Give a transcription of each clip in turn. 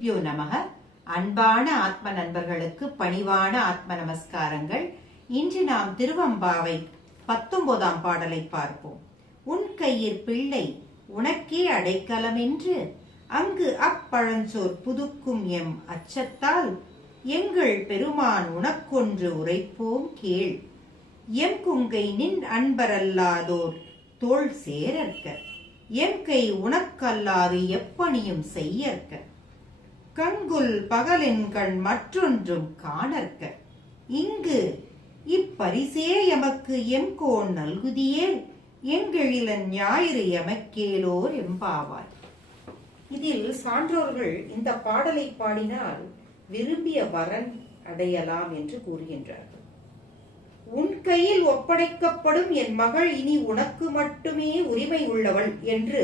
குருப்யோ நமக. அன்பான ஆத்ம நண்பர்களுக்கு பணிவான ஆத்ம நமஸ்காரங்கள். இன்று நாம் திருவம்பாவை 19ஆம் பாடலை பார்ப்போம். உன் கையிற் பிள்ளை உனக்கே அடைக்கலம் என்று அங்கு அப்பழஞ்சோர் புதுக்கும் எம் அச்சத்தால் எங்கள் பெருமான் உனக்கொன்று உரைப்போம் கேள். எம் குங்கை நின் அன்பரல்லாதோர் தோள் சேரற்க, எம் கை உனக்கல்லாது எப்பணியும் செய்யற்க, கண்குல் பகலின் கண் மற்றொன்றும் காணற்க, இங்கு இப்பரிசே எமக்கு எம்கோன் நல்குதியேல் எங்களிலன் ஞாயிறு எமக்கேலோர் எம்பாவாய். இதில் சான்றோர்கள் இந்த பாடலை பாடினால் விரும்பிய வரன் அடையலாம் என்று கூறுகின்றார்கள். உன் கையில் ஒப்படைக்கப்படும் என் மகள் இனி உனக்கு மட்டுமே உரிமை உள்ளவள் என்று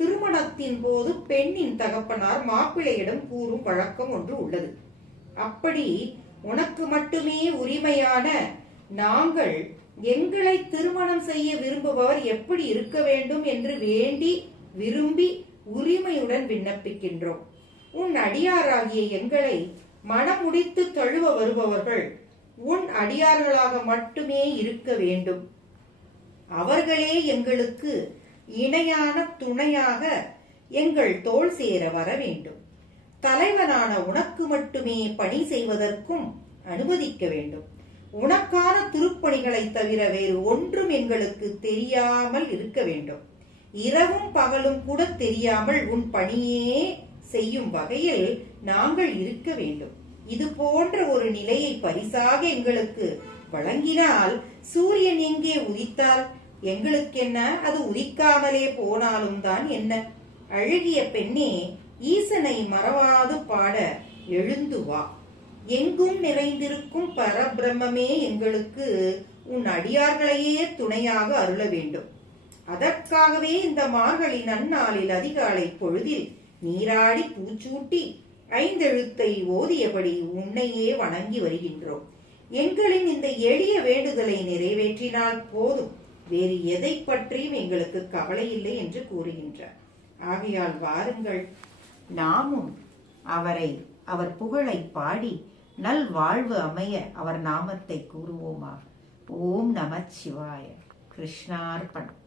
திருமணத்தின் போது பெண்ணின் தகப்பனார் மாப்பிள்ளையிடம் கூறும் வழக்கம் ஒன்று உள்ளது. அப்படி உனக்கு மட்டுமே உரிமையான நாங்கள் எங்களை திருமணம் செய்ய விரும்புபவர் எப்படி இருக்க வேண்டும் என்று வேண்டி விரும்பி உரிமையுடன் விண்ணப்பிக்கின்றோம். உன் அடியாராகிய எங்களை மனமுடித்து தழுவ வருபவர்கள் உன் அடியார்களாக மட்டுமே இருக்க வேண்டும். அவர்களே எங்களுக்கு இணையான துணையாக எங்கள் தோள் சேர வர வேண்டும். தலைவனான உனக்கு மட்டுமே பணி செய்வதற்கும் அனுமதிக்க வேண்டும். உனக்கான திருப்பணிகளை தவிர வேறு ஒன்றும் எங்களுக்கு தெரியாமல் இருக்க வேண்டும். இரவும் பகலும் கூட தெரியாமல் உன் பணியே செய்யும் வகையில் நாங்கள் இருக்க வேண்டும். இது போன்ற ஒரு நிலையை பரிசாக எங்களுக்கு வழங்கினால் சூரியன் எங்கே உதித்தால் எங்களுக்கென்ன, அது உதிக்காமலே போனாலும் தான் என்ன? அழகிய பெண்ணே, ஈசனை மறவாது பாட எழுந்து வா. எங்கும் நிறைந்திருக்கும் பரபிரம்மே எங்களுக்கு உன் அடியார்களையே துணையாக அருள வேண்டும். அதற்காகவே இந்த மார்கழி நன்னாளில் அதிகாலை பொழுதில் நீராடி பூச்சூட்டி ஐந்தெழுத்தை ஓதியபடி உன்னையே வணங்கி வருகின்றோம். எங்களின் இந்த எளிய வேண்டுதலை நிறைவேற்றினால் போதும், வேறு எதை பற்றியும் எங்களுக்கு கவலை இல்லை என்று கூறுகின்றார். ஆகையால் வாருங்கள், நாமும் அவர் புகழை பாடி நல் வாழ்வு அமைய அவர் நாமத்தை கூறுவோமாக. ஓம் நமச்சிவாய. கிருஷ்ணார்பணம்.